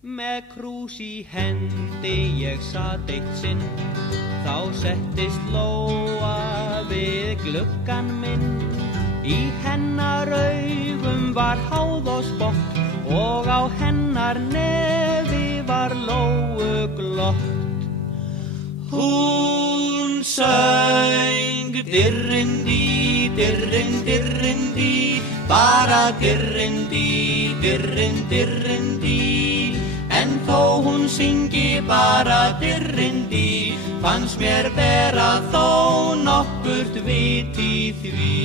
Með krús í hendi ég sat eitt sinn, þá settist Lóa við gluggann minn. Í hennar augum var háð og spott og á hennar nefi var Lóu glott. Hún söng dirrindi, dirrin, dirrindi, bara dirrindi, dirrin, dirrindi. En þó hún syngi bara dirrindi, fannst mér vera þó nokkurt vit í því.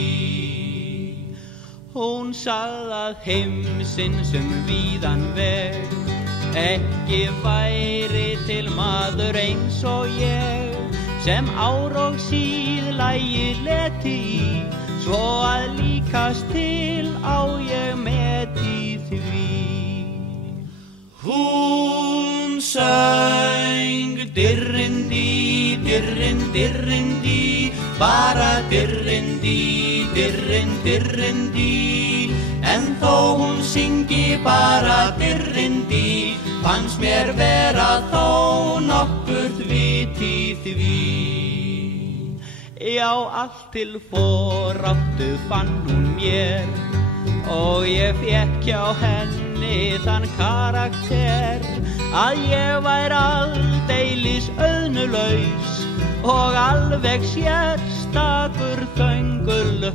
Hún sagði að heimsins víðan veg ekki væri til maður eins og ég, sem ár og síð lægi leti í, svo að líkast til á ég met í því. Hún söng dirrindi, dirrin, dirrindi, bara dirrindi, dirrin, dirrindi. En þó hún syngi bara dirrindi, fannst mér vera þó nokkurt vit í því. Já, allt til foráttu fann hún mér, og ég fékk hjá henni þann karakter að ég væri aldeilis auðnulaus og alveg sérstakur þöngulhaus.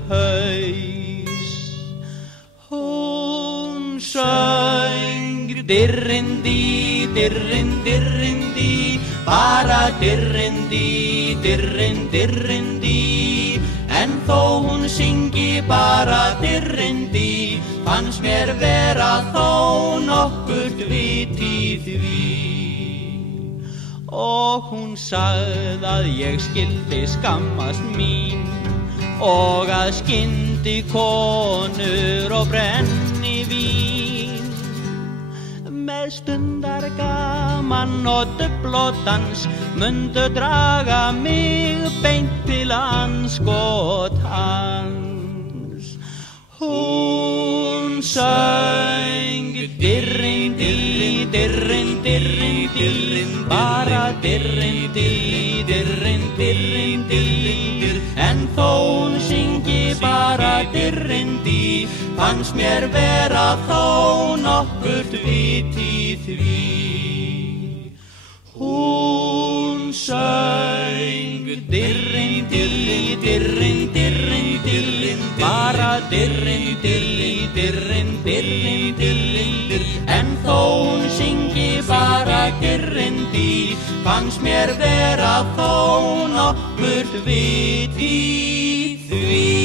Hún söng dirrindi, dirrin, dirrindi, bara dirrindi, dirrin, dirrindi. En þó hún syngi bara dirrindi, fannst mér vera þó nokkurt vit í því. Og hún sagði að ég skyldi skammast mín og að skyndi konur og brennivín. Með stundar gaman og duflodans mundu draga mig beint til andskot hans. Hún söng dirrindi, dirrin, dirrindi, bara dirrindi, dirrin, dirrindi. En þó hún syngi bara dirrindi, fannst mér vera þó nokkurt vit í því. Hún söng dirrindi, dirrin, dirrindi, bara dirrindi, dirrin, dirrindi. En þó hún syngi bara dirrindi, fannst mér vera þó nokkurt vit í því.